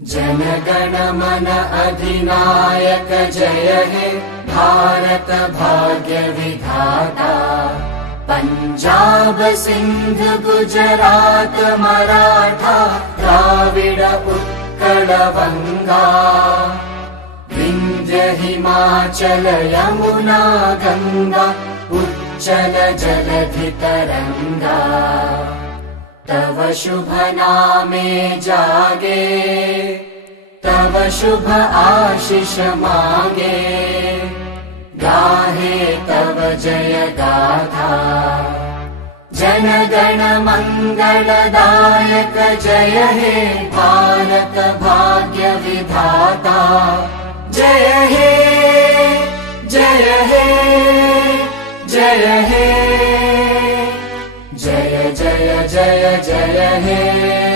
जन गण मन अधिनायक जय हे भारत भाग्य विधाता। पंजाब सिंध गुजरात मराठा द्राविड उत्कल बंगा। विंध्य हिमाचल यमुना गंगा उच्चल जलधि तरंगा। तव शुभ नामे जागे तव शुभ आशीष मांगे। गाहे तव जय गाथा जन गण मंगलदायक जय हे भारत भाग्य विधाता। जय हे जय हे जय हे जय जय जय जय हे।